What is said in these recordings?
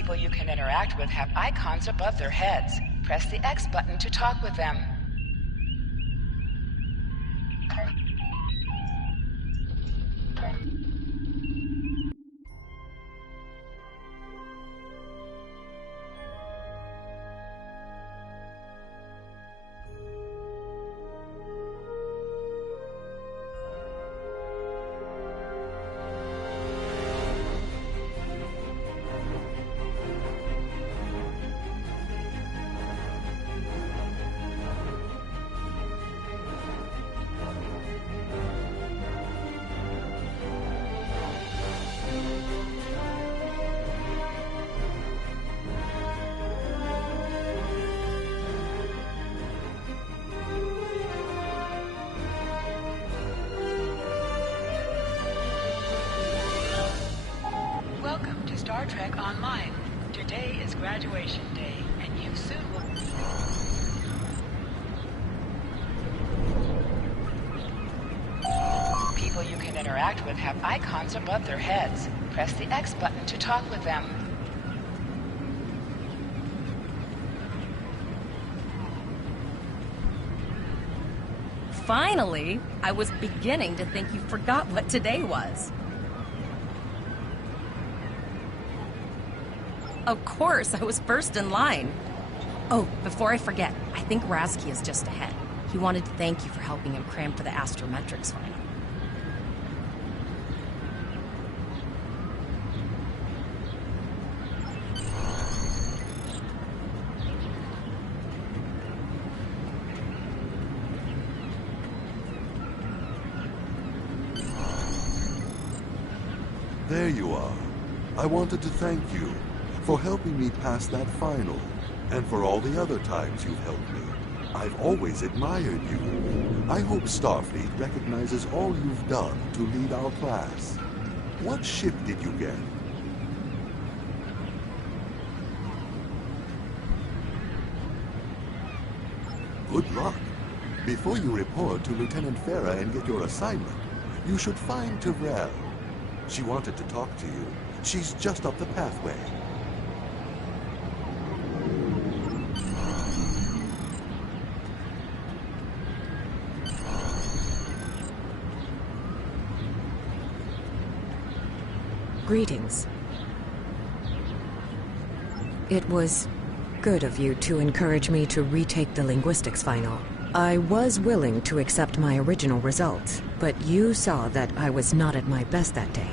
People you can interact with have icons above their heads. Press the X button to talk with them. Welcome to Star Trek Online. Today is graduation day, and you soon will... People you can interact with have icons above their heads. Press the X button to talk with them. Finally! I was beginning to think you forgot what today was. Of course, I was first in line. Oh, before I forget, I think Razki is just ahead. He wanted to thank you for helping him cram for the astrometrics final. There you are. I wanted to thank you for helping me pass that final, and for all the other times you've helped me. I've always admired you. I hope Starfleet recognizes all you've done to lead our class. What ship did you get? Good luck. Before you report to Lieutenant Farah and get your assignment, you should find Tyrell. She wanted to talk to you. She's just up the pathway. Greetings. It was good of you to encourage me to retake the linguistics final. I was willing to accept my original results, but you saw that I was not at my best that day.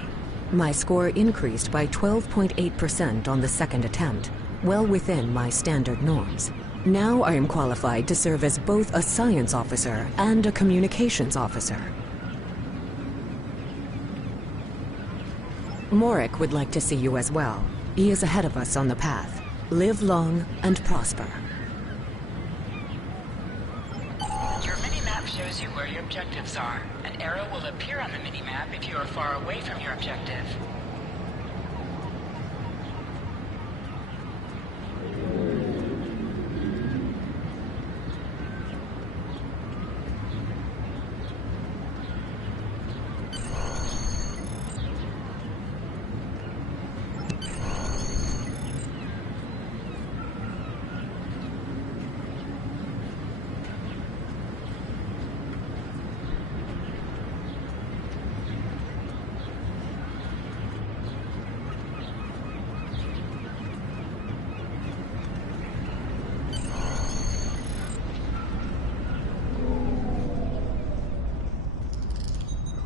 My score increased by 12.8% on the second attempt, well within my standard norms. Now I am qualified to serve as both a science officer and a communications officer. Morik would like to see you as well. He is ahead of us on the path. Live long and prosper. Your mini-map shows you where your objectives are. An arrow will appear on the mini-map if you are far away from your objective.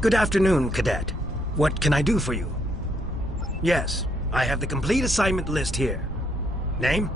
Good afternoon, Cadet. What can I do for you? Yes, I have the complete assignment list here. Name?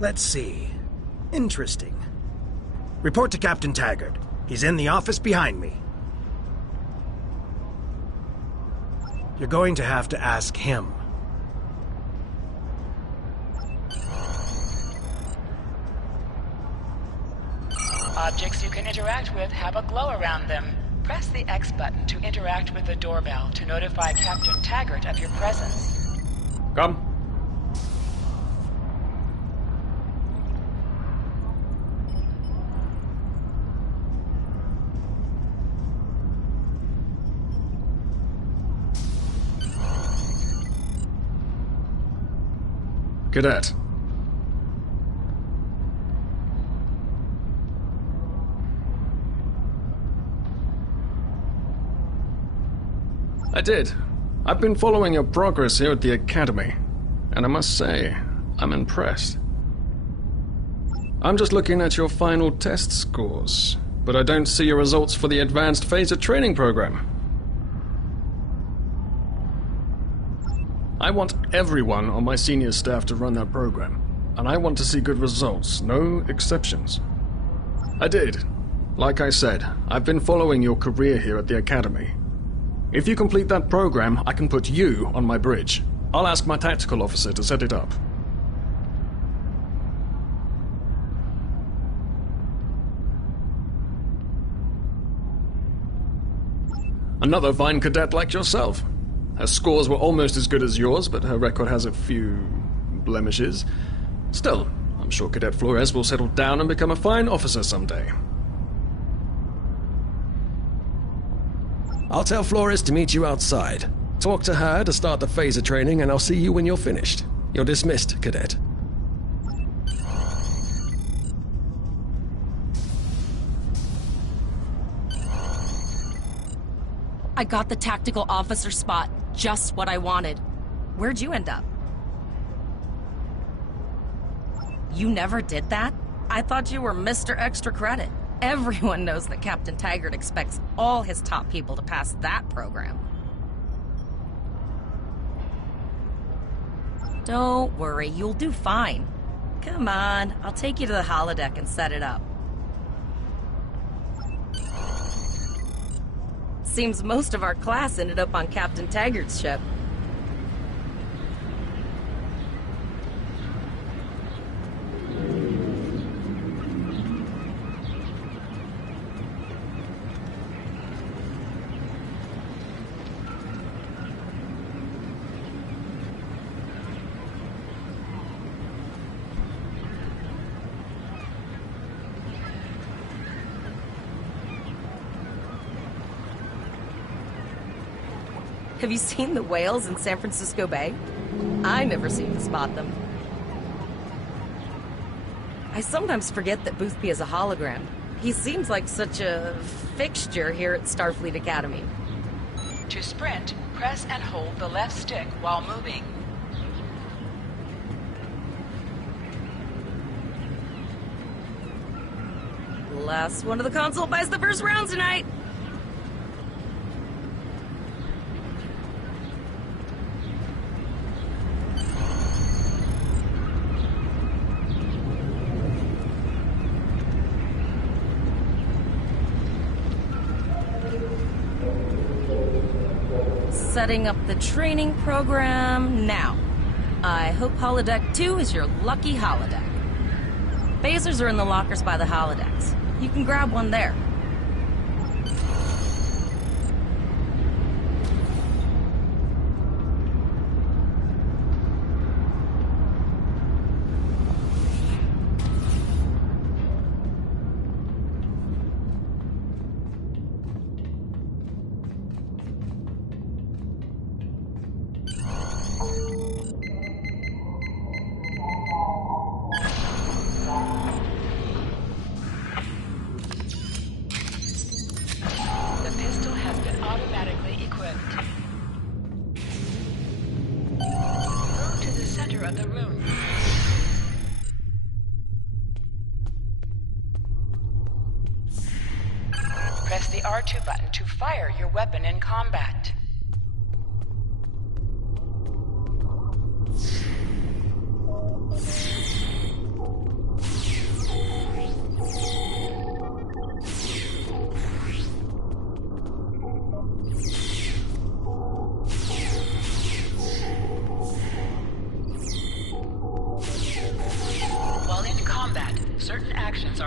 Let's see. Interesting. Report to Captain Taggart. He's in the office behind me. You're going to have to ask him. Objects you can interact with have a glow around them. Press the X button to interact with the doorbell to notify Captain Taggart of your presence. Come. Cadet. I did. I've been following your progress here at the Academy, and I must say, I'm impressed. I'm just looking at your final test scores, but I don't see your results for the Advanced Phaser Training Program. I want everyone on my senior staff to run that program, and I want to see good results, no exceptions. I did. Like I said, I've been following your career here at the Academy. If you complete that program, I can put you on my bridge. I'll ask my tactical officer to set it up. Another fine cadet like yourself. Her scores were almost as good as yours, but her record has a few blemishes. Still, I'm sure Cadet Flores will settle down and become a fine officer someday. I'll tell Flores to meet you outside. Talk to her to start the phaser training, and I'll see you when you're finished. You're dismissed, Cadet. I got the tactical officer spot. Just what I wanted. Where'd you end up? You never did that? I thought you were Mr. Extra Credit. Everyone knows that Captain Taggart expects all his top people to pass that program. Don't worry, you'll do fine. Come on, I'll take you to the holodeck and set it up. Seems most of our class ended up on Captain Taggart's ship. Have you seen the whales in San Francisco Bay? I never seem to spot them. I sometimes forget that Boothby is a hologram. He seems like such a fixture here at Starfleet Academy. To sprint, press and hold the left stick while moving. Last one of the console buys the first round tonight. Setting up the training program now. I hope Holodeck 2 is your lucky holodeck. Phasers are in the lockers by the holodecks. You can grab one there. Press the R2 button to fire your weapon in combat.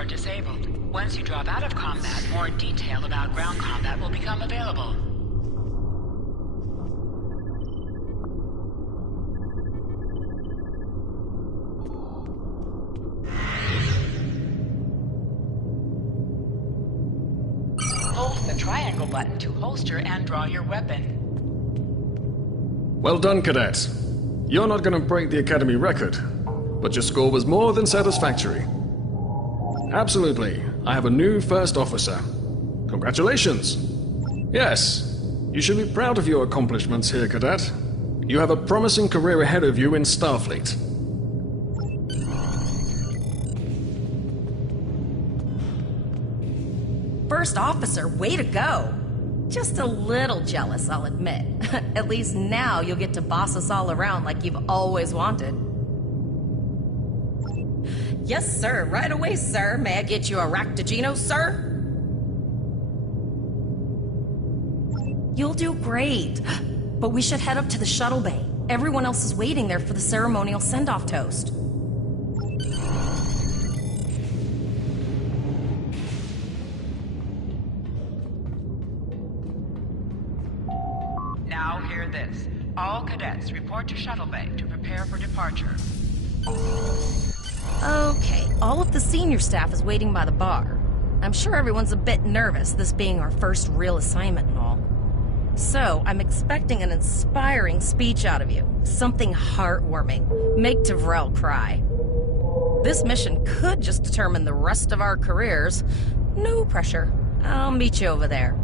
are disabled. Once you drop out of combat, more detail about ground combat will become available. Hold the triangle button to holster and draw your weapon. Well done, Cadet. You're not going to break the Academy record, but your score was more than satisfactory. Absolutely. I have a new first officer. Congratulations. Yes, you should be proud of your accomplishments here, Cadet. You have a promising career ahead of you in Starfleet. First officer, way to go! Just a little jealous, I'll admit. At least now you'll get to boss us all around like you've always wanted. Yes, sir. Right away, sir. May I get you a Ractagino, sir? You'll do great. But we should head up to the shuttle bay. Everyone else is waiting there for the ceremonial send-off toast. Now hear this. All cadets report to shuttle bay to prepare for departure. Okay, all of the senior staff is waiting by the bar. I'm sure everyone's a bit nervous, this being our first real assignment and all. So, I'm expecting an inspiring speech out of you. Something heartwarming. Make Devrel cry. This mission could just determine the rest of our careers. No pressure. I'll meet you over there.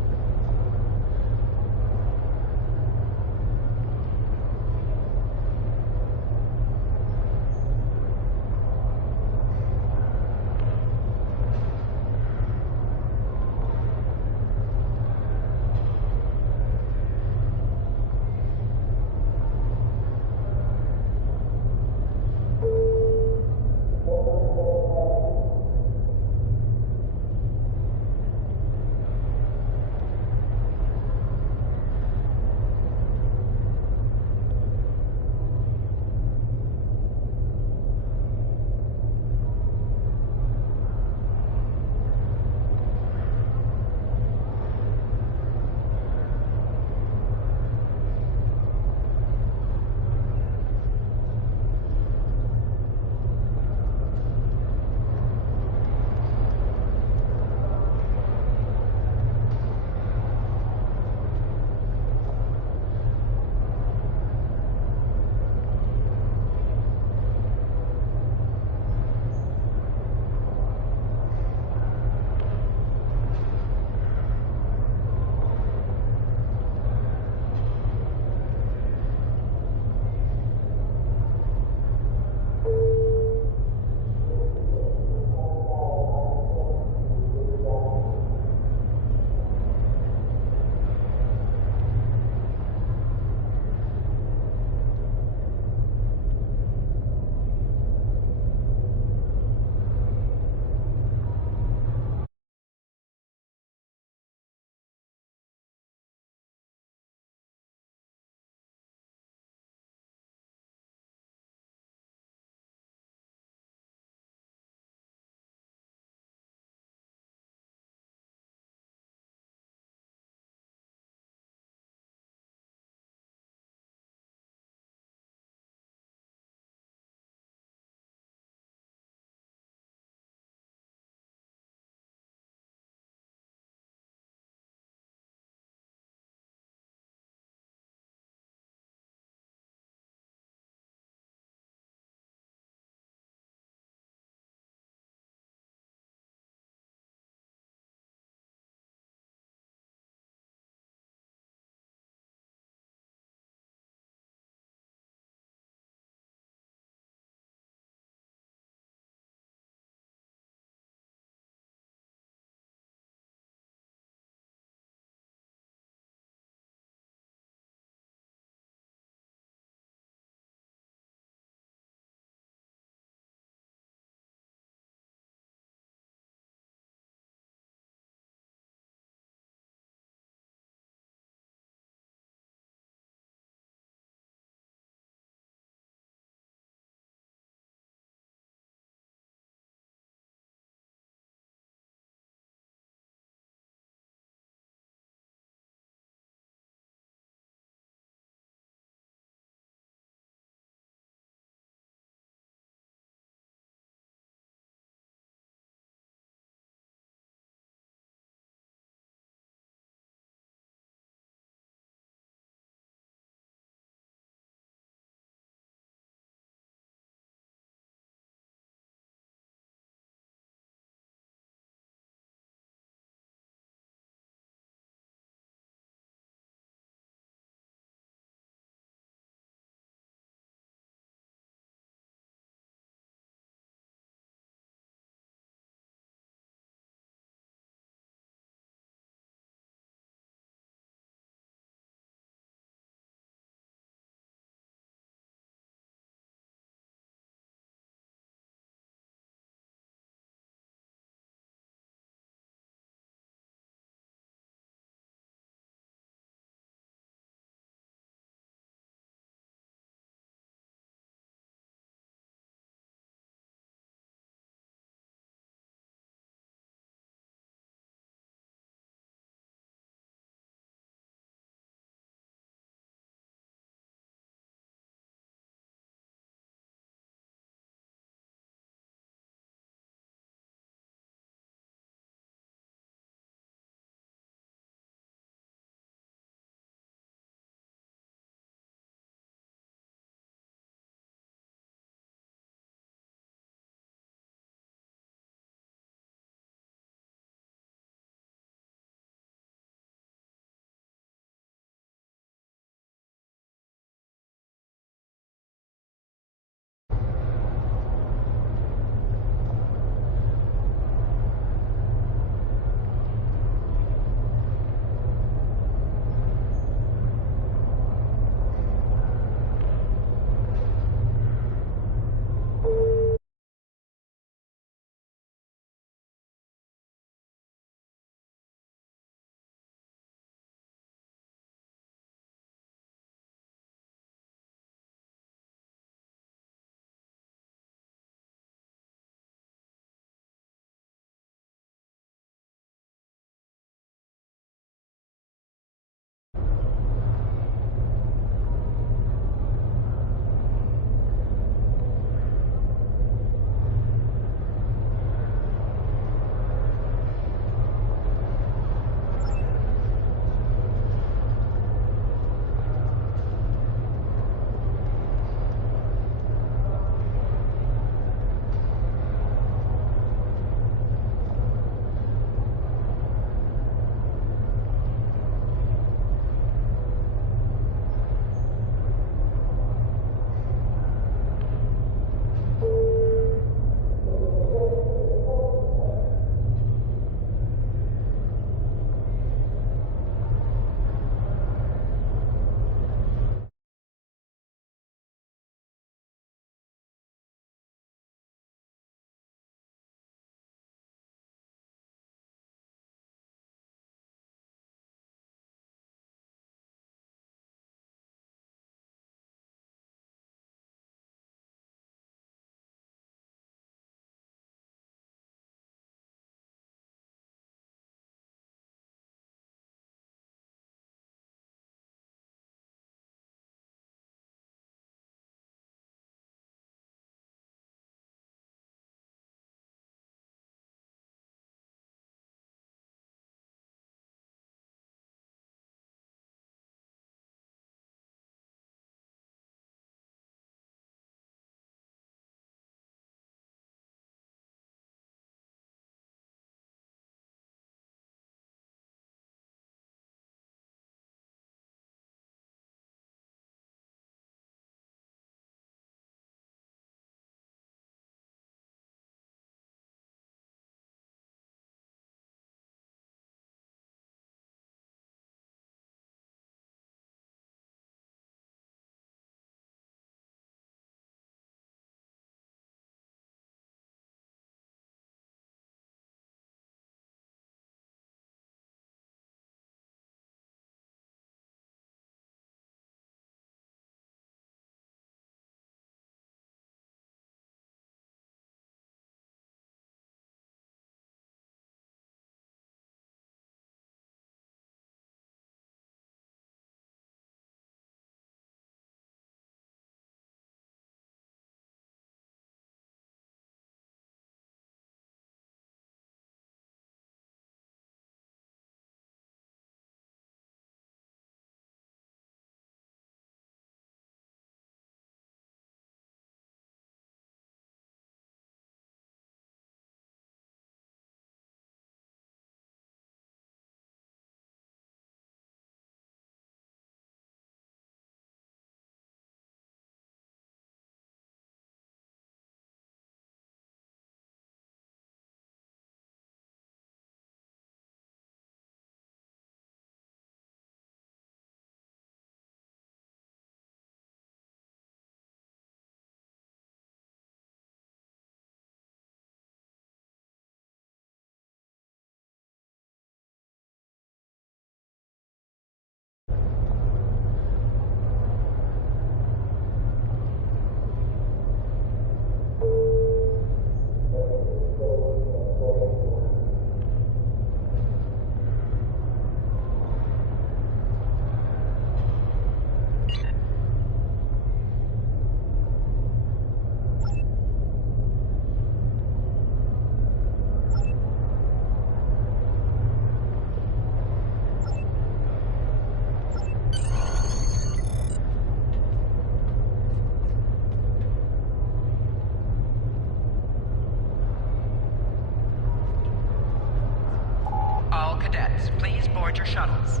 cadets, please board your shuttles.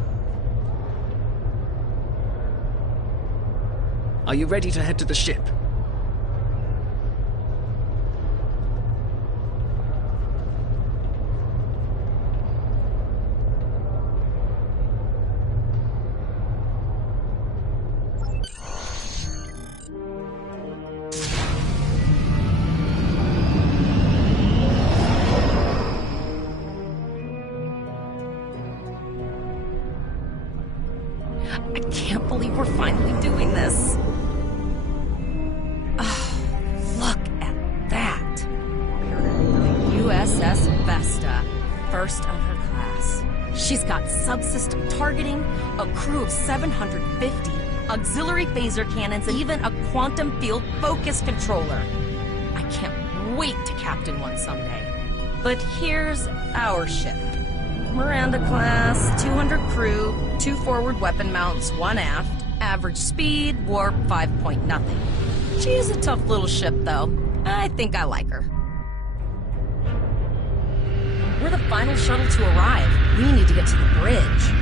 Are you ready to head to the ship? I can't believe we're finally doing this. Oh, look at that. The USS Vesta, first of her class. She's got subsystem targeting, a crew of 750, auxiliary phaser cannons, and even a quantum field focus controller. I can't wait to captain one someday. But here's our ship. Miranda class, 200 crew, 2 forward weapon mounts, 1 aft, average speed, warp 5 point nothing. She is a tough little ship, though. I think I like her. We're the final shuttle to arrive. We need to get to the bridge.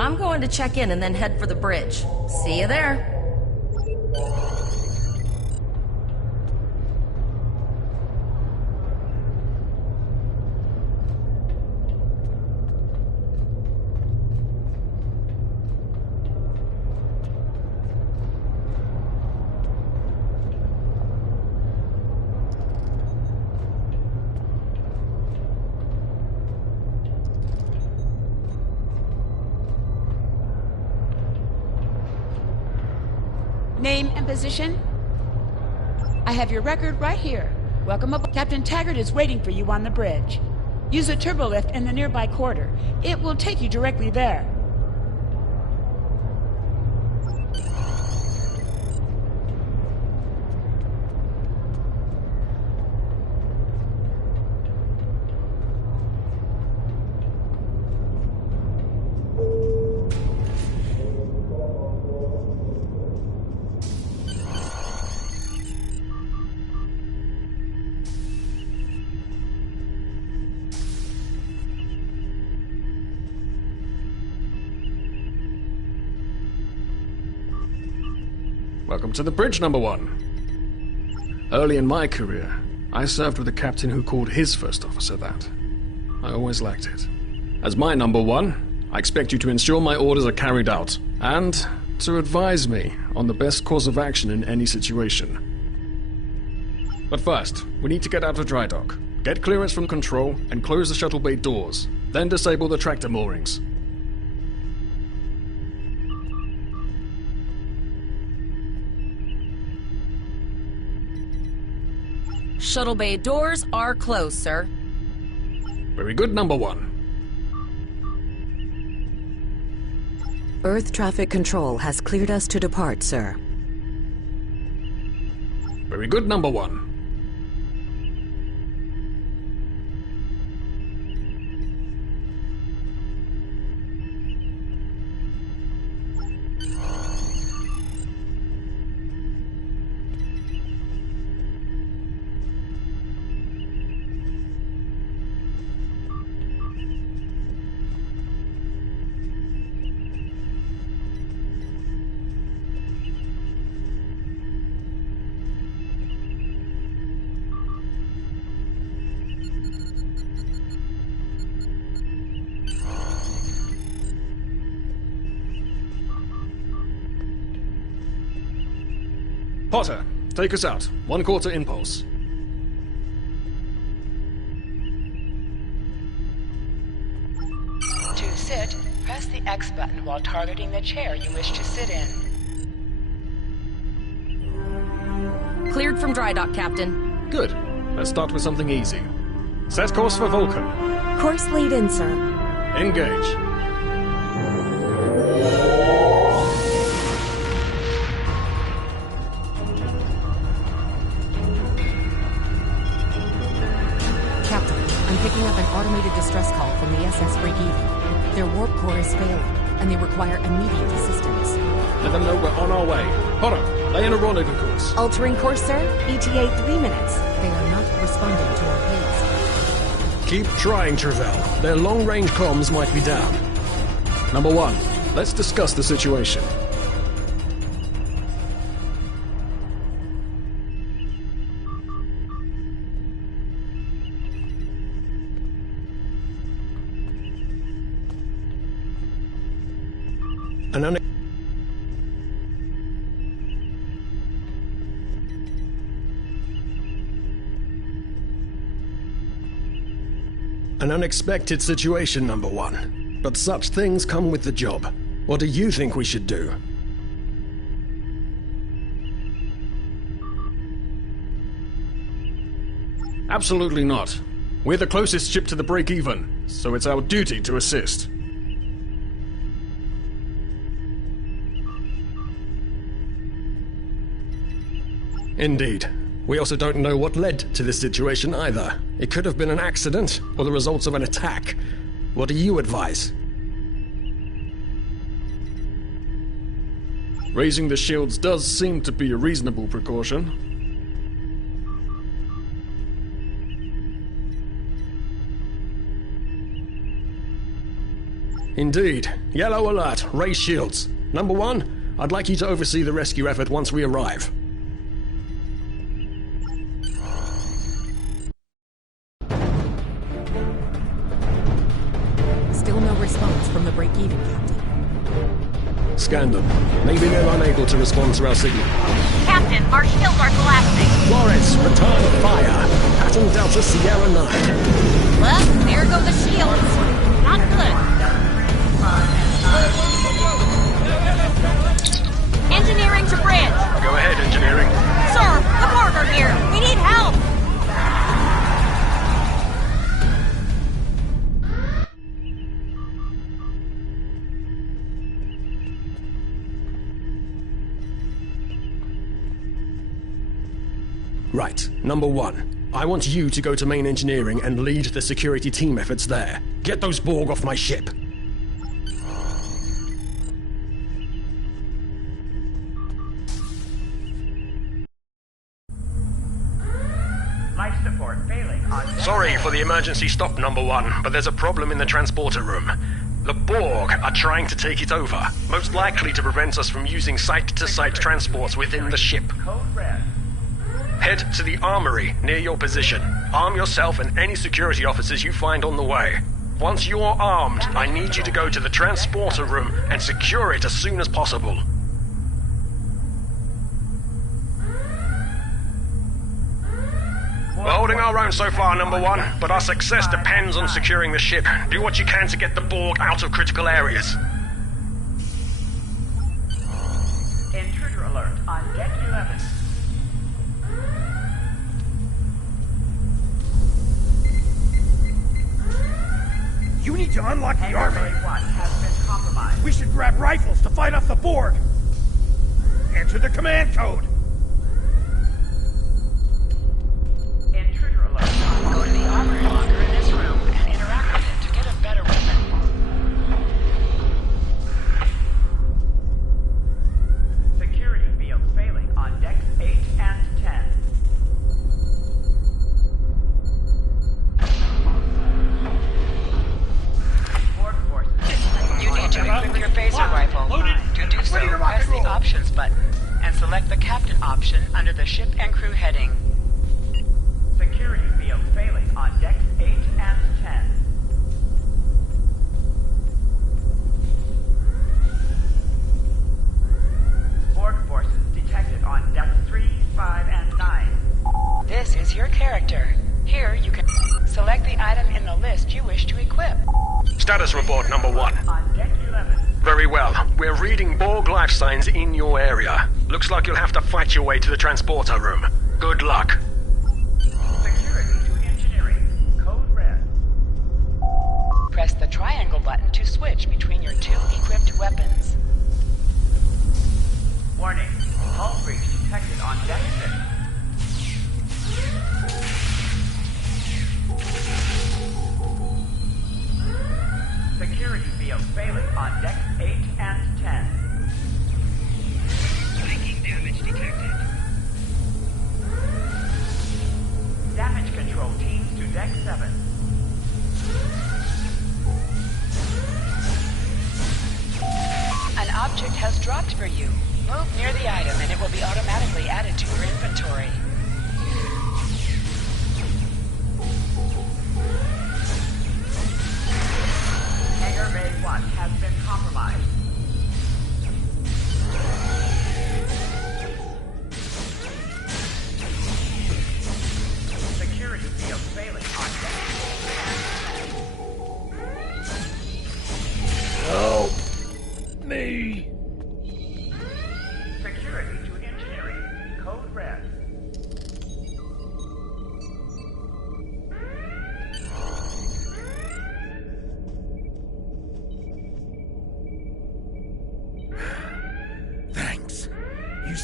I'm going to check in and then head for the bridge. See you there. Name and position? I have your record right here. Welcome aboard. Captain Taggart is waiting for you on the bridge. Use a turbo lift in the nearby corridor. It will take you directly there. Welcome to the bridge, number 1. Early in my career, I served with a captain who called his first officer that. I always liked it. As my number 1, I expect you to ensure my orders are carried out, and to advise me on the best course of action in any situation. But first, we need to get out of dry dock, get clearance from control, and close the shuttle bay doors, then disable the tractor moorings. Shuttle bay doors are closed, sir. Very good, number 1. Earth traffic control has cleared us to depart, sir. Very good, number 1. Potter, take us out. 1/4 impulse. To sit, press the X button while targeting the chair you wish to sit in. Cleared from dry dock, Captain. Good. Let's start with something easy. Set course for Vulcan. Course lead in, sir. Engage. picking up an automated distress call from the SS Break-Even. Their warp core is failing, and they require immediate assistance. Let them know we're on our way. Potter, lay in a rendezvous course. Altering course, sir. ETA 3 minutes. They are not responding to our hails. Keep trying, Travell. Their long-range comms might be down. Number 1, let's discuss the situation. An unexpected situation, number 1. But such things come with the job. What do you think we should do? Absolutely not. We're the closest ship to the break-even, so it's our duty to assist. Indeed. We also don't know what led to this situation either. It could have been an accident, or the results of an attack. What do you advise? Raising the shields does seem to be a reasonable precaution. Indeed. Yellow alert. Raise shields. Number 1, I'd like you to oversee the rescue effort once we arrive. Still no response from the break-even, Captain. Scan them. Maybe they're unable to respond to our signal. Captain, our shields are collapsing. Flores, return fire. Pattern Delta Sierra 9. Well, there go the shields. Not good. Engineering to bridge. Go ahead, engineering. Sir, the Borg are here. We need help. Right. Number 1. I want you to go to main engineering and lead the security team efforts there. Get those Borg off my ship. Life support failing on... Sorry for the emergency stop, number 1, but there's a problem in the transporter room. The Borg are trying to take it over, most likely to prevent us from using site-to-site transports within the ship. Code red. Head to the armory near your position. Arm yourself and any security officers you find on the way. Once you're armed, I need you to go to the transporter room and secure it as soon as possible. We're holding our own so far, number 1, but our success depends on securing the ship. Do what you can to get the Borg out of critical areas. Intruder alert on deck 11. You need to unlock the armory. 1 has been compromised. We should grab rifles to fight off the Borg. Enter the command code. Intruder alert. Go to the armory locker in this room and interact with it to get a better weapon. Security field failing on decks 8 and 10. Borg forces. You need to equip your phaser rifle. To do so, press the Options button and select the Captain option under the Ship and Crew heading. Security field failing on decks 8 and 10. Borg forces detected on decks 3, 5, and 9. This is your character. Here you can select the item in the list you wish to equip. Status report, number 1. On deck 11. Very well. We're reading Borg life signs in your area. Looks like you'll have to fight your way to the transporter room. Good luck. Security to engineering. Code red. Press the triangle button to switch between your 2 equipped weapons. Warning. Hull breach detected on deck 6.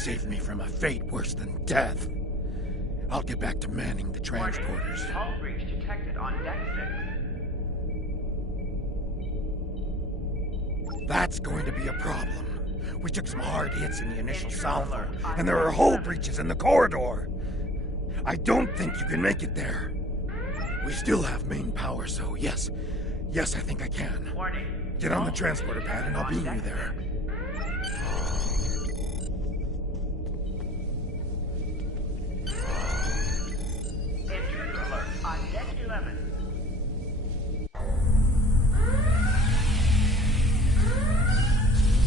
saved me from a fate worse than death. I'll get back to manning the transporters. Hull breach detected on deck 6. That's going to be a problem. We took some hard hits in the initial salvo, and there are hull breaches in the corridor. I don't think you can make it there. We still have main power, so yes, I think I can. Warning. Get on the transporter pad and I'll beam you there. Intruder alert on deck 11.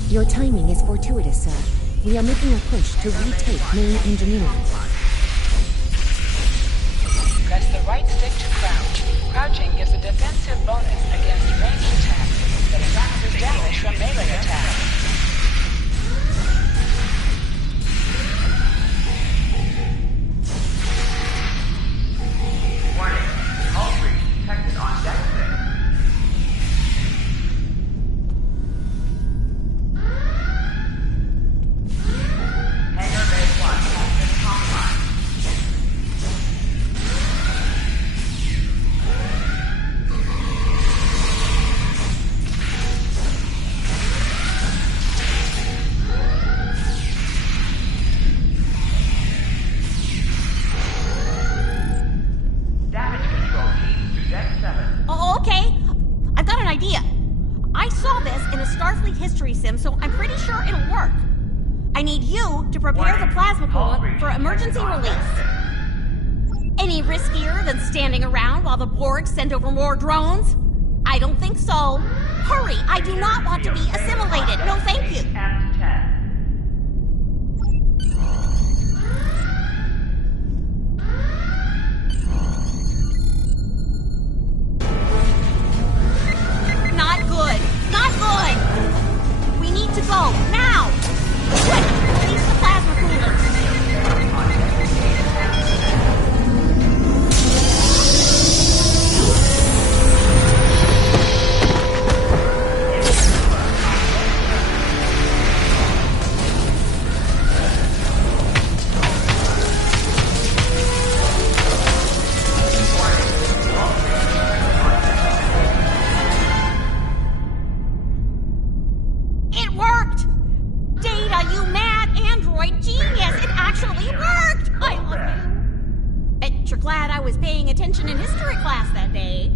Your timing is fortuitous, sir. We are making a push to retake main engineering. Press the right stick to crouch. Crouching gives a defensive bonus against ranged attacks that enhances damage from melee attacks. Warning. Hull breach detected on deck 6. Hangar Bay 1 has been compromised. Damage control teams to deck 7. Oh, okay. I've got an idea. I saw this in a Starfleet history sim, so I'm pretty sure it'll work. I need you to prepare the plasma coolant for emergency release. Any riskier than standing around while the Borg send over more drones? I don't think so. Hurry, I do not want to be assimilated. No, thank you. And 10. Not good. Not good. We need to go now. Quick, release the plasma coolant. It worked! Data, you mad android genius! It actually worked! I love you. Bet you're glad I was paying attention in history class that day.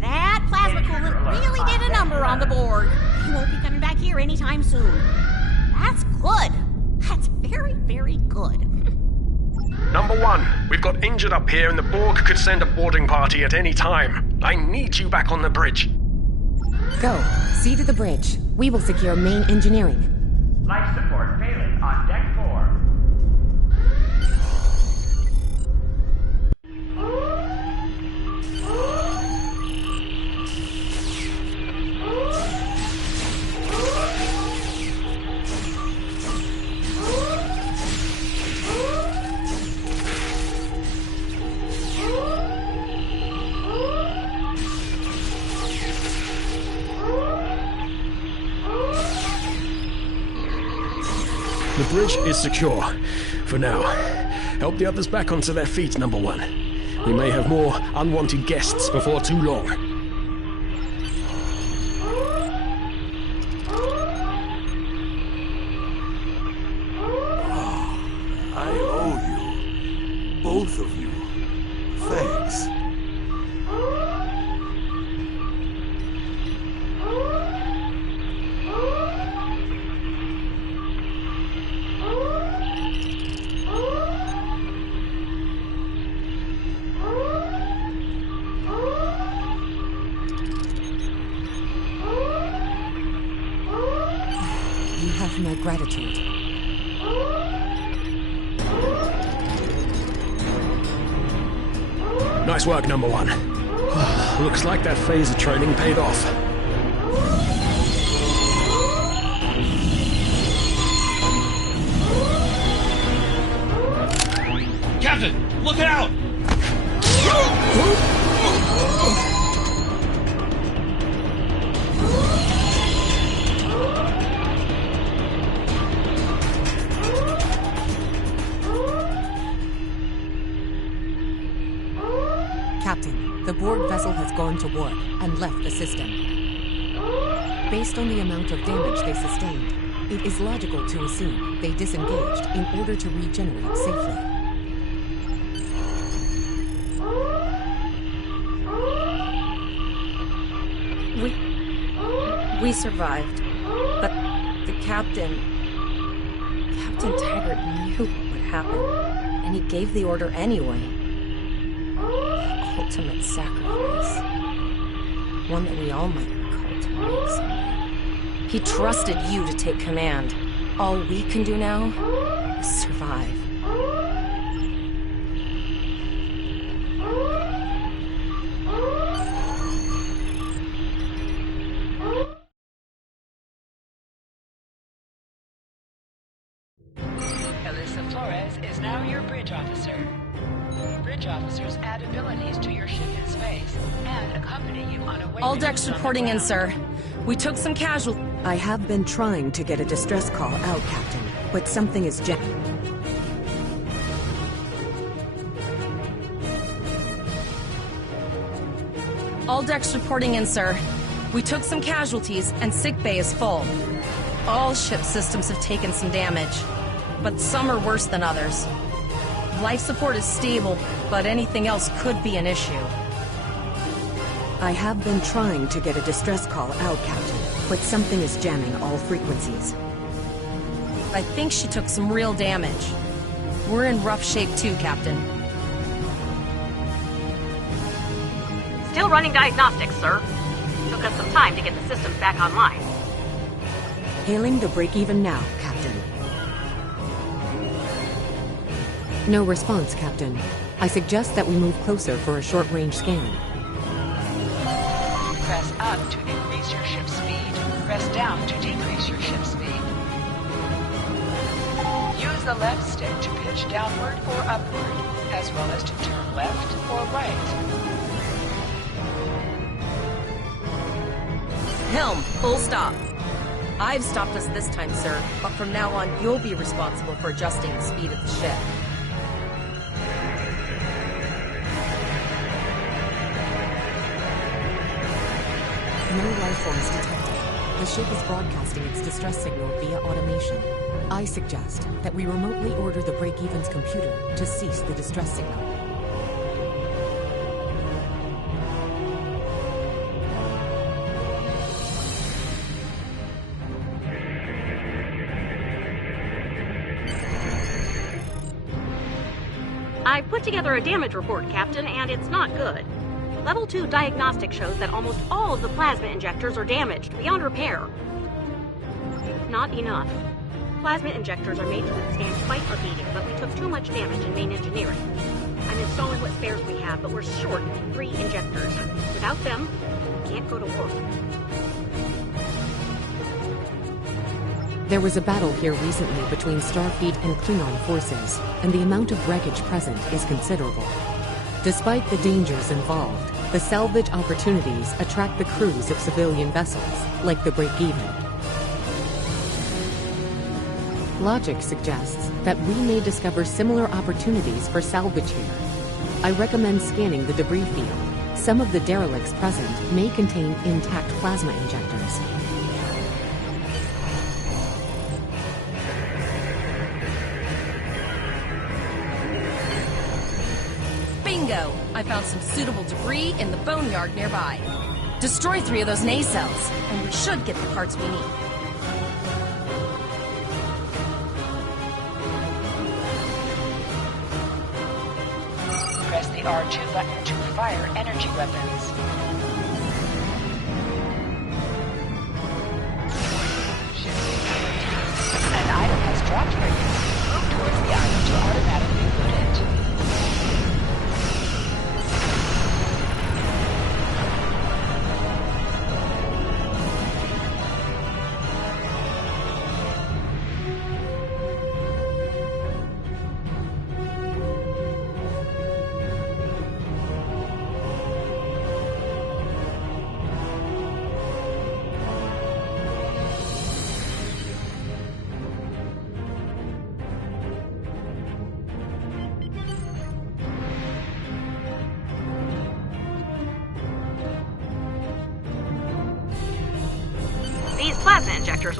That plasma coolant really did a number on the Borg. He won't be coming back here anytime soon. That's good. That's very, very good. Number 1, we've got injured up here and the Borg could send a boarding party at any time. I need you back on the bridge. Go. See to the bridge. We will secure main engineering. Life support failing on deck 4. The bridge is secure. For now. Help the others back onto their feet, Number 1. We may have more unwanted guests before too long. I owe you. Both of you. Thanks. You have my gratitude. Nice work, Number 1. Looks like that phaser training paid off. Captain, look out! The Borg vessel has gone to warp and left the system. Based on the amount of damage they sustained, it is logical to assume they disengaged in order to regenerate safely. We survived, but the Captain Taggart knew what would happen, and he gave the order anyway. The ultimate sacrifice. One that we all might be called to make someday. He trusted you to take command. All we can do now is survive. Is now your bridge officer. Bridge officers add abilities to your ship in space and accompany you on a way. All decks reporting in, sir. We took some casualties. I have been trying to get a distress call out, Captain, but something is All decks reporting in, sir. We took some casualties and sickbay is full. All ship systems have taken some damage, but some are worse than others. Life support is stable, but anything else could be an issue. I have been trying to get a distress call out, Captain, but something is jamming all frequencies. I think she took some real damage. We're in rough shape too, Captain. Still running diagnostics, sir. Took us some time to get the systems back online. Hailing the break-even now, Captain. No response, Captain. I suggest that we move closer for a short-range scan. Press up to increase your ship speed. Press down to decrease your ship speed. Use the left stick to pitch downward or upward, as well as to turn left or right. Helm, full stop. I've stopped us this time, sir, but from now on, you'll be responsible for adjusting the speed of the ship. No life forms detected. The ship is broadcasting its distress signal via automation. I suggest that we remotely order the break-even's computer to cease the distress signal. I put together a damage report, Captain, and it's not good. Level 2 diagnostic shows that almost all of the plasma injectors are damaged beyond repair. Not enough. Plasma injectors are made to withstand fight or beating, but we took too much damage in main engineering. I'm installing what spares we have, but we're short 3 injectors. Without them, we can't go to work. There was a battle here recently between Starfleet and Klingon forces, and the amount of wreckage present is considerable. Despite the dangers involved, the salvage opportunities attract the crews of civilian vessels, like the Break-Even. Logic suggests that we may discover similar opportunities for salvage here. I recommend scanning the debris field. Some of the derelicts present may contain intact plasma injectors. Bingo! I found some suitable debris in the boneyard nearby. Destroy 3 of those nacelles, and we should get the parts we need. Press the R2 button to fire energy weapons. An item has dropped for you. Move towards the item to automatically loot it.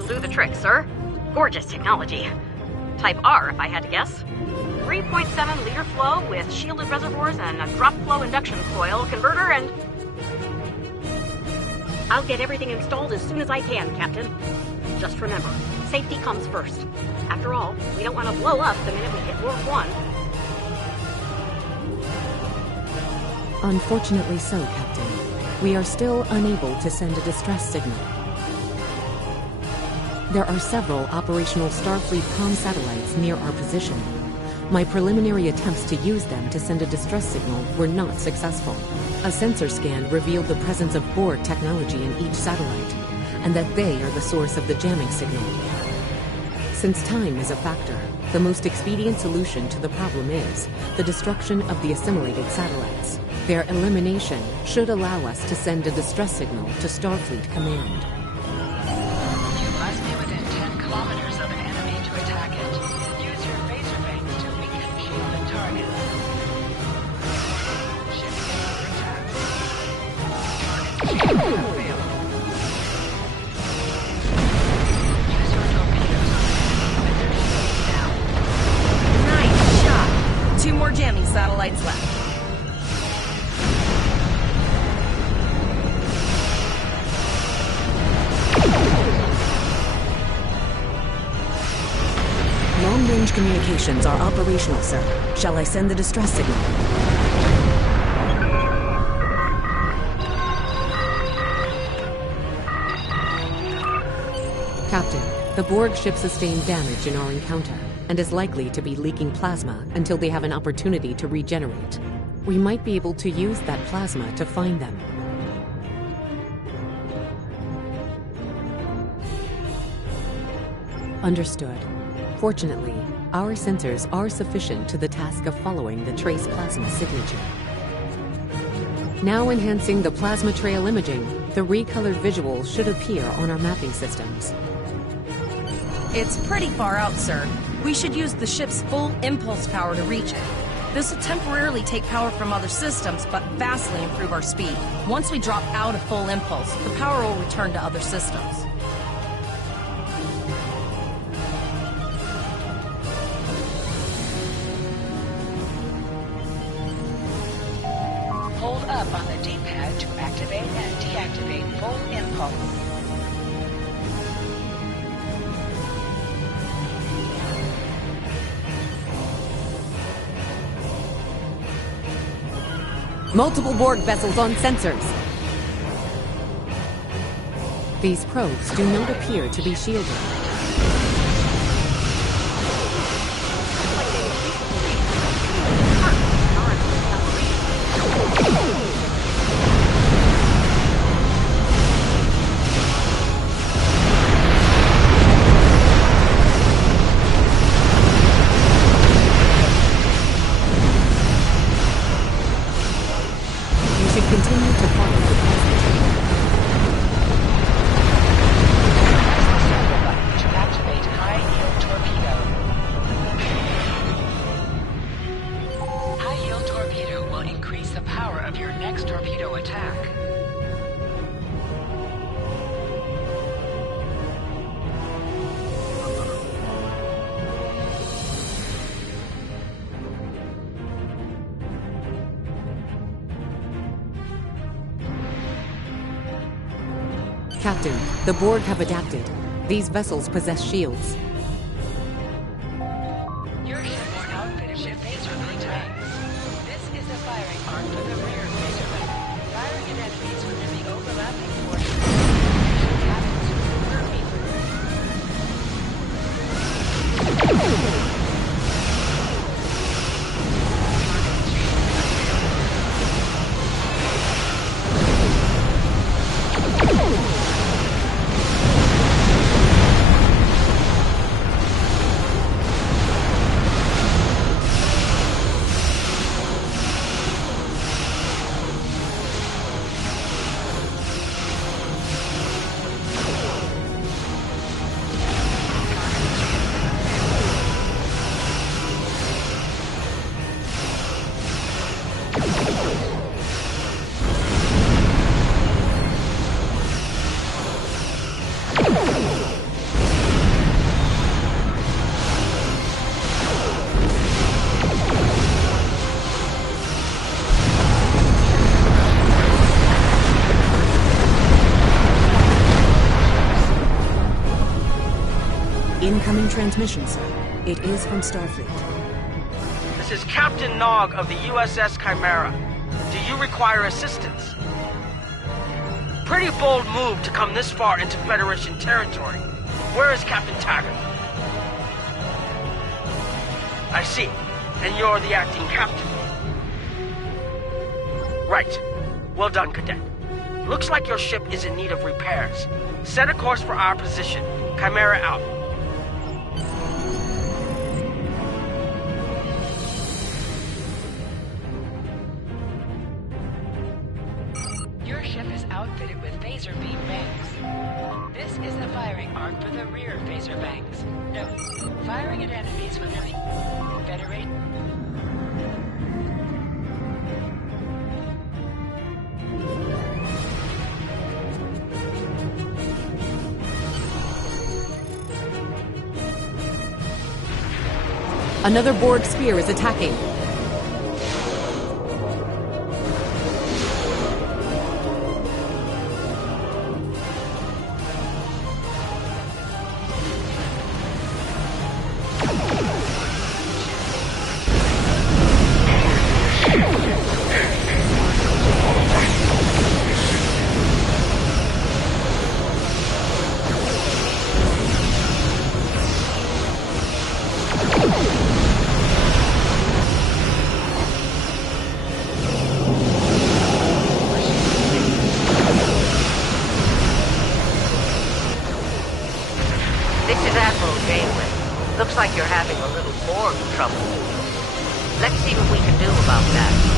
This'll do the trick, sir. Gorgeous technology. Type R, if I had to guess. 3.7 liter flow with shielded reservoirs and a drop flow induction coil converter and... I'll get everything installed as soon as I can, Captain. Just remember, safety comes first. After all, we don't want to blow up the minute we hit Warp 1. Unfortunately so, Captain. We are still unable to send a distress signal. There are several operational Starfleet comm satellites near our position. My preliminary attempts to use them to send a distress signal were not successful. A sensor scan revealed the presence of Borg technology in each satellite, and that they are the source of the jamming signal. Since time is a factor, the most expedient solution to the problem is the destruction of the assimilated satellites. Their elimination should allow us to send a distress signal to Starfleet Command. You must be within 10 kilometers of an enemy to attack it. Use your phaser bangs to weaken shielded targets. Ships under attack. Target shield available. Use your torpedoes on enemy with their shields down. Nice shot. 2 more jamming satellites left. Long-range communications are operational, sir. Shall I send the distress signal? Captain, the Borg ship sustained damage in our encounter and is likely to be leaking plasma until they have an opportunity to regenerate. We might be able to use that plasma to find them. Understood. Fortunately, our sensors are sufficient to the task of following the trace plasma signature. Now enhancing the plasma trail imaging, the recolored visuals should appear on our mapping systems. It's pretty far out, sir. We should use the ship's full impulse power to reach it. This will temporarily take power from other systems, but vastly improve our speed. Once we drop out of full impulse, the power will return to other systems. Hold up on the D-pad to activate and deactivate full impulse. Multiple Borg vessels on sensors. These probes do not appear to be shielded. Captain, the Borg have adapted. These vessels possess shields. Your ship is outfitted with phaser tanks. This is the firing arm for the rear phaser ring. Firing at enemies within the overlapping portion. Captain's transmission, sir. It is from Starfleet. This is Captain Nog of the USS Chimera. Do you require assistance? Pretty bold move to come this far into Federation territory. Where is Captain Taggart? I see. And you're the acting captain. Right. Well done, Cadet. Looks like your ship is in need of repairs. Set a course for our position. Chimera out. Your ship is outfitted with phaser beam banks. This is the firing arm for the rear phaser banks. Note, firing at enemies within the Federation. Another Borg sphere is attacking. This is Admiral Janeway. Looks like you're having a little Borg trouble. Let's see what we can do about that.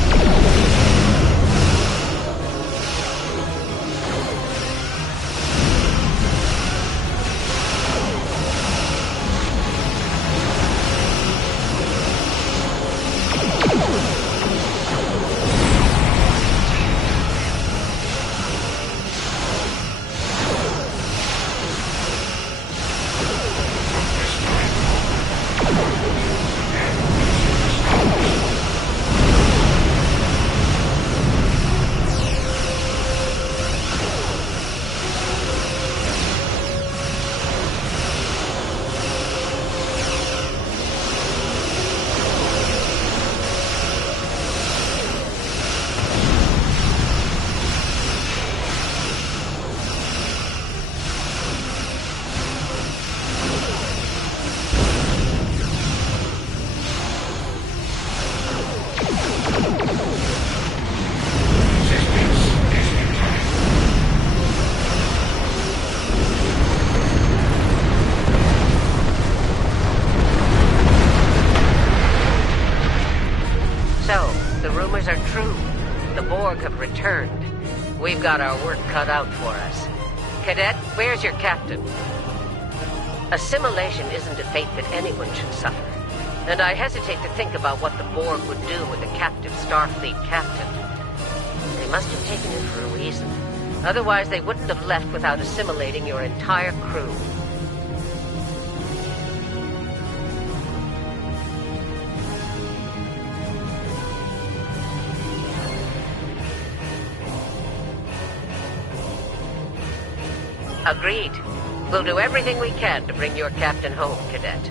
So, the rumors are true. The Borg have returned. We've got our work cut out for us. Cadet, where's your captain? Assimilation isn't a fate that anyone should suffer. And I hesitate to think about what the Borg would do with a captive Starfleet captain. They must have taken him for a reason. Otherwise, they wouldn't have left without assimilating your entire crew. Agreed. We'll do everything we can to bring your captain home, Cadet.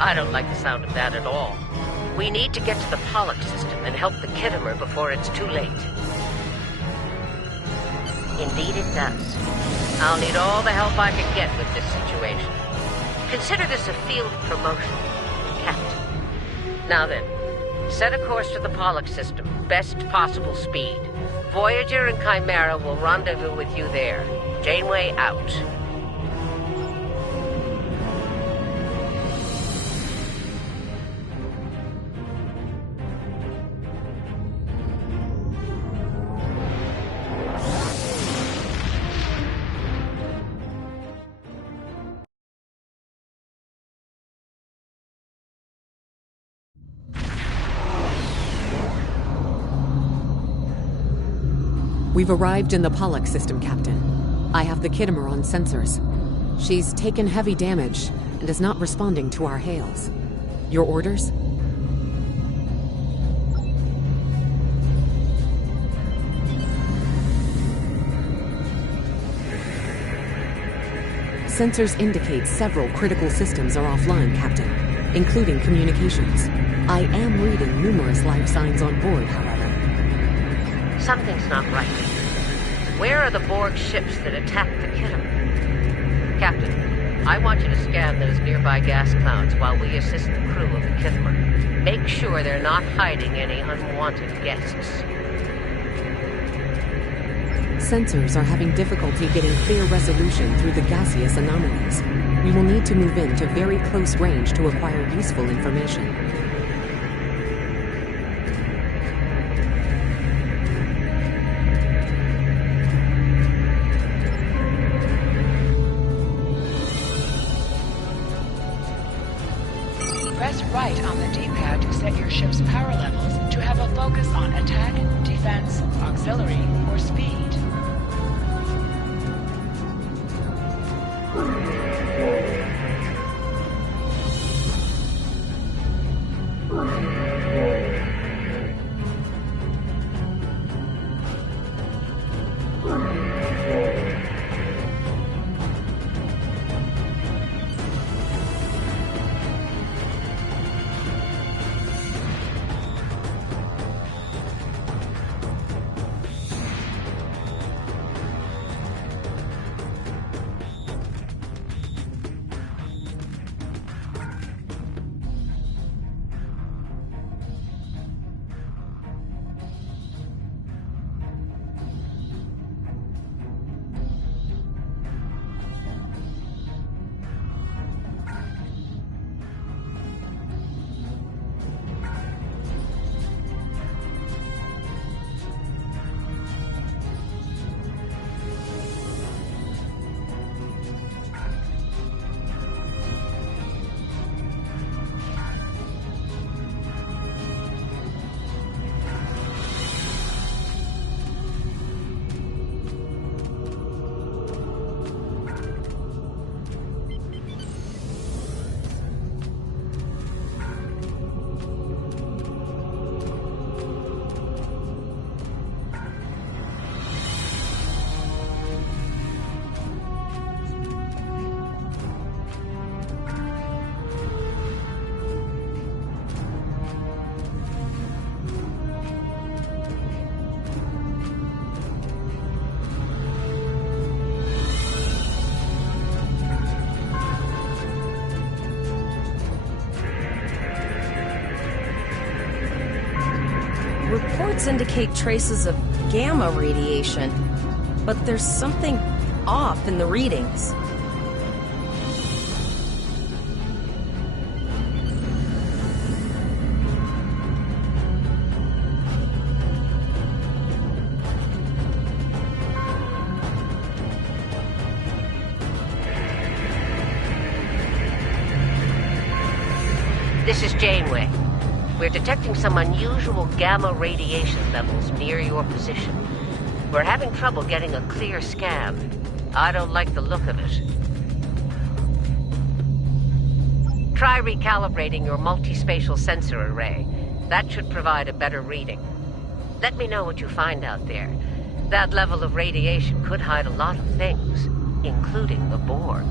I don't like the sound of that at all. We need to get to the Pollock system and help the Kittimer before it's too late. Indeed it does. I'll need all the help I can get with this situation. Consider this a field promotion, Captain. Now then, set a course to the Pollock system, best possible speed. Voyager and Chimera will rendezvous with you there. Janeway out. We've arrived in the Pollux system, Captain. I have the Kittimer on sensors. She's taken heavy damage and is not responding to our hails. Your orders? Sensors indicate several critical systems are offline, Captain, including communications. I am reading numerous life signs on board, however. Something's not right. Where are the Borg ships that attacked the Kittimer? Captain, I want you to scan those nearby gas clouds while we assist the crew of the Kittimer. Make sure they're not hiding any unwanted guests. Sensors are having difficulty getting clear resolution through the gaseous anomalies. We will need to move in to very close range to acquire useful information. Press right on the D-pad to set your ship's power levels to have a focus on attack, defense, auxiliary, or speed. Reports indicate traces of gamma radiation, but there's something off in the readings. This is Janeway. We're detecting some unusual gamma radiation levels near your position. We're having trouble getting a clear scan. I don't like the look of it. Try recalibrating your multispatial sensor array. That should provide a better reading. Let me know what you find out there. That level of radiation could hide a lot of things, including the Borg.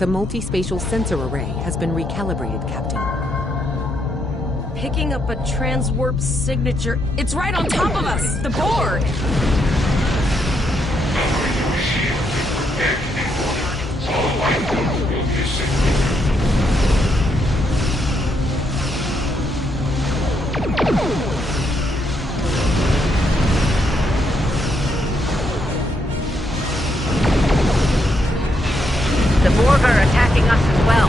The multi-spatial sensor array has been recalibrated, Captain. Picking up a transwarp signature. It's right on top of us! The Borg! The Borg are attacking us as well.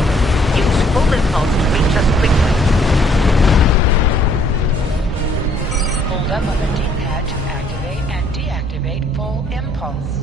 Use full impulse to reach us quickly. Hold up on the D-pad to activate and deactivate full impulse.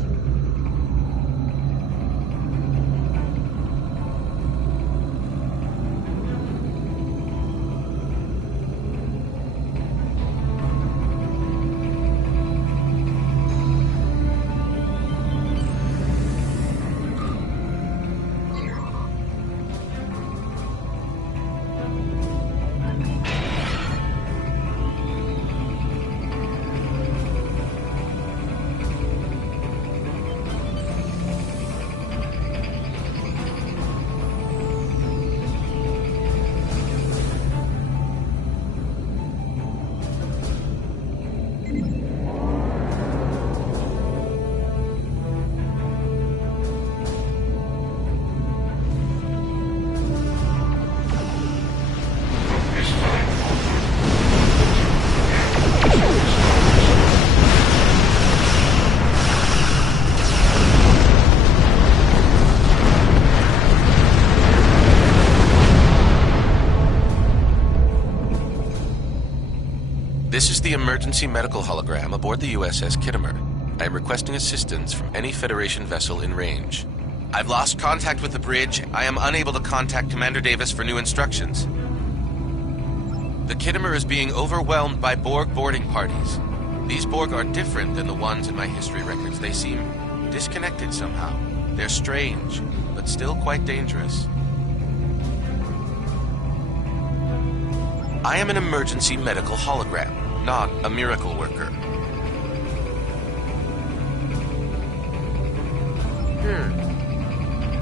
This is the emergency medical hologram aboard the USS Kittimer. I am requesting assistance from any Federation vessel in range. I've lost contact with the bridge. I am unable to contact Commander Davis for new instructions. The Kittimer is being overwhelmed by Borg boarding parties. These Borg are different than the ones in my history records. They seem disconnected somehow. They're strange, but still quite dangerous. I am an emergency medical hologram, not a miracle worker.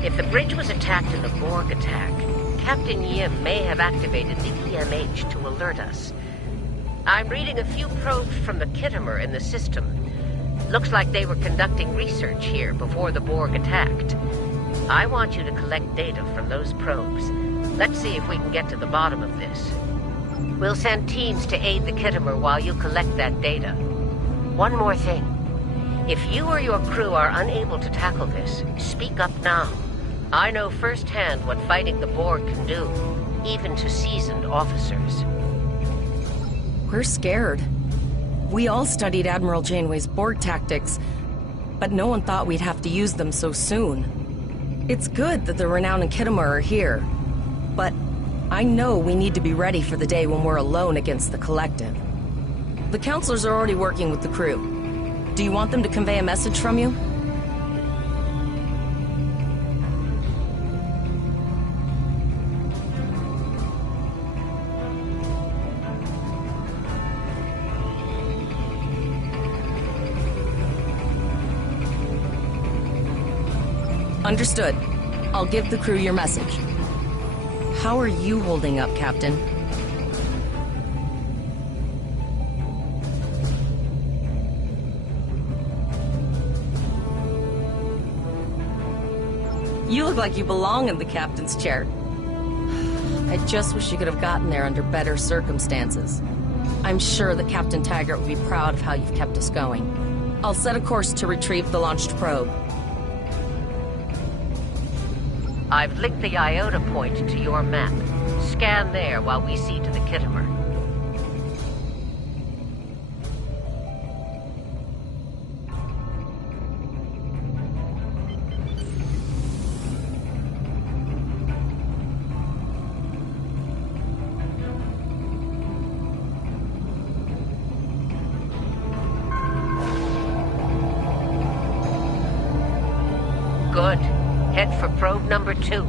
If the bridge was attacked in the Borg attack, Captain Yim may have activated the EMH to alert us. I'm reading a few probes from the Kittimer in the system. Looks like they were conducting research here before the Borg attacked. I want you to collect data from those probes. Let's see if we can get to the bottom of this. We'll send teams to aid the Kittimer while you collect that data. One more thing. If you or your crew are unable to tackle this, speak up now. I know firsthand what fighting the Borg can do, even to seasoned officers. We're scared. We all studied Admiral Janeway's Borg tactics, but no one thought we'd have to use them so soon. It's good that the Renown and Kittimer are here, but I know we need to be ready for the day when we're alone against the Collective. The counselors are already working with the crew. Do you want them to convey a message from you? Understood. I'll give the crew your message. How are you holding up, Captain? You look like you belong in the captain's chair. I just wish you could have gotten there under better circumstances. I'm sure that Captain Taggart would be proud of how you've kept us going. I'll set a course to retrieve the launched probe. I've linked the Iota point to your map. Scan there while we see to the Kittimer. Good. Head for probe number 2.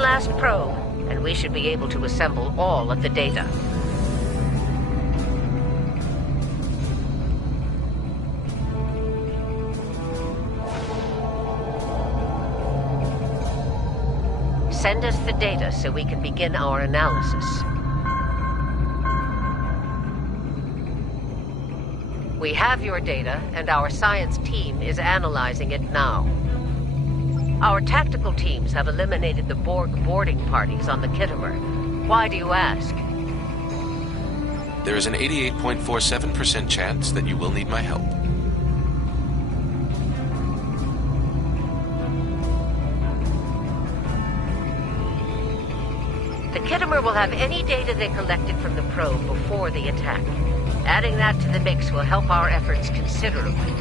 last probe, and we should be able to assemble all of the data. Send us the data so we can begin our analysis. We have your data, and our science team is analyzing it now. Our tactical teams have eliminated the Borg boarding parties on the Kittimer. Why do you ask? There is an 88.47% chance that you will need my help. The Kittimer will have any data they collected from the probe before the attack. Adding that to the mix will help our efforts considerably.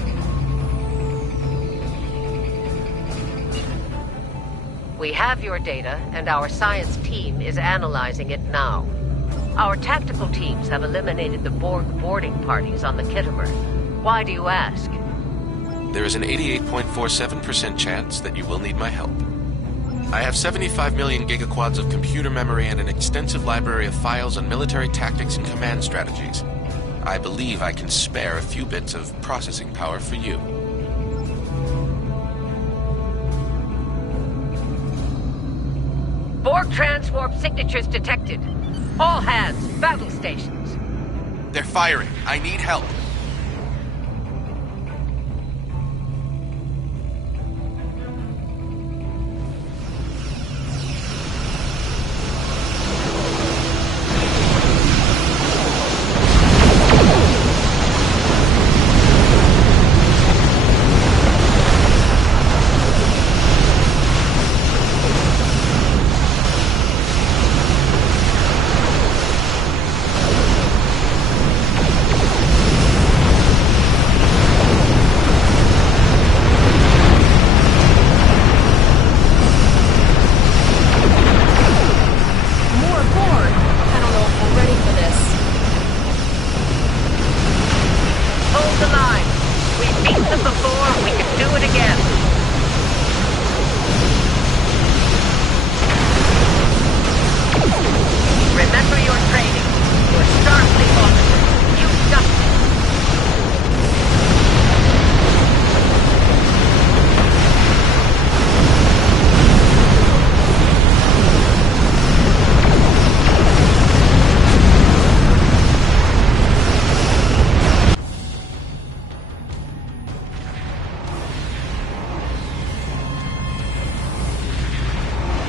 We have your data, and our science team is analyzing it now. Our tactical teams have eliminated the Borg boarding parties on the Kittimer. Why do you ask? There is an 88.47% chance that you will need my help. I have 75 million gigaquads of computer memory and an extensive library of files on military tactics and command strategies. I believe I can spare a few bits of processing power for you. Borg transwarp signatures detected. All hands, battle stations. They're firing. I need help.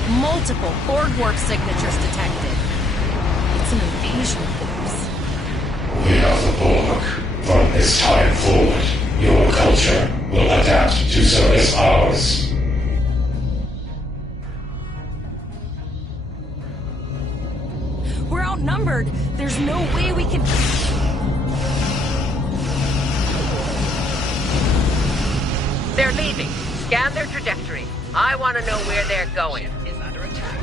Multiple Borg warp signatures detected. It's an invasion force. We are the Borg. From this time forward, your culture will adapt to service ours. We're outnumbered. There's no way we can... They're leaving. Scan their trajectory. I want to know where they're going. Is under attack.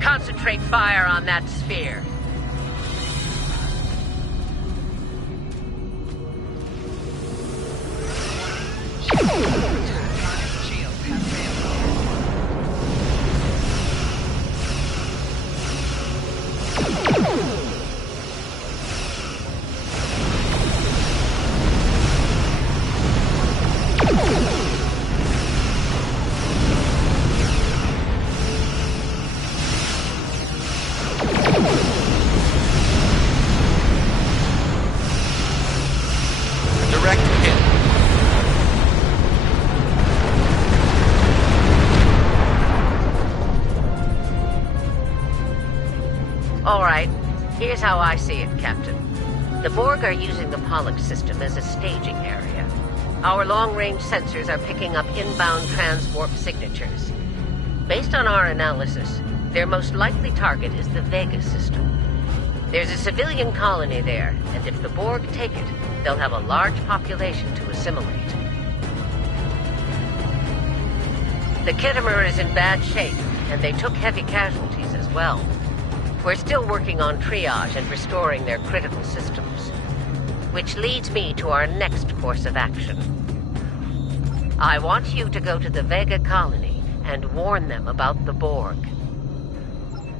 Concentrate fire on that sphere. Shields have Here's how I see it, Captain. The Borg are using the Pollux system as a staging area. Our long-range sensors are picking up inbound transwarp signatures. Based on our analysis, their most likely target is the Vega system. There's a civilian colony there, and if the Borg take it, they'll have a large population to assimilate. The Kittimer is in bad shape, and they took heavy casualties as well. We're still working on triage and restoring their critical systems. Which leads me to our next course of action. I want you to go to the Vega colony and warn them about the Borg.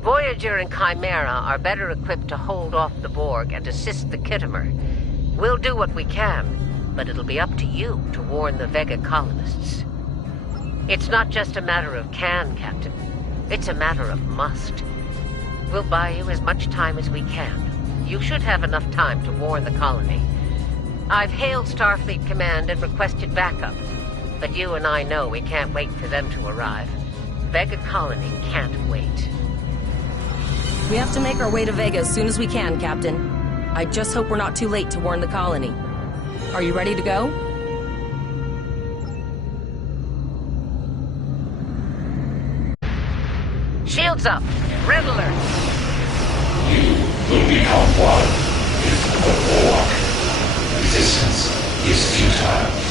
Voyager and Chimera are better equipped to hold off the Borg and assist the Kittimer. We'll do what we can, but it'll be up to you to warn the Vega colonists. It's not just a matter of can, Captain. It's a matter of must. We'll buy you as much time as we can. You should have enough time to warn the colony. I've hailed Starfleet Command and requested backup, but you and I know we can't wait for them to arrive. Vega colony can't wait. We have to make our way to Vega as soon as we can, Captain. I just hope we're not too late to warn the colony. Are you ready to go? Shields up! Red alert! You will become one with the Borg. Resistance is futile.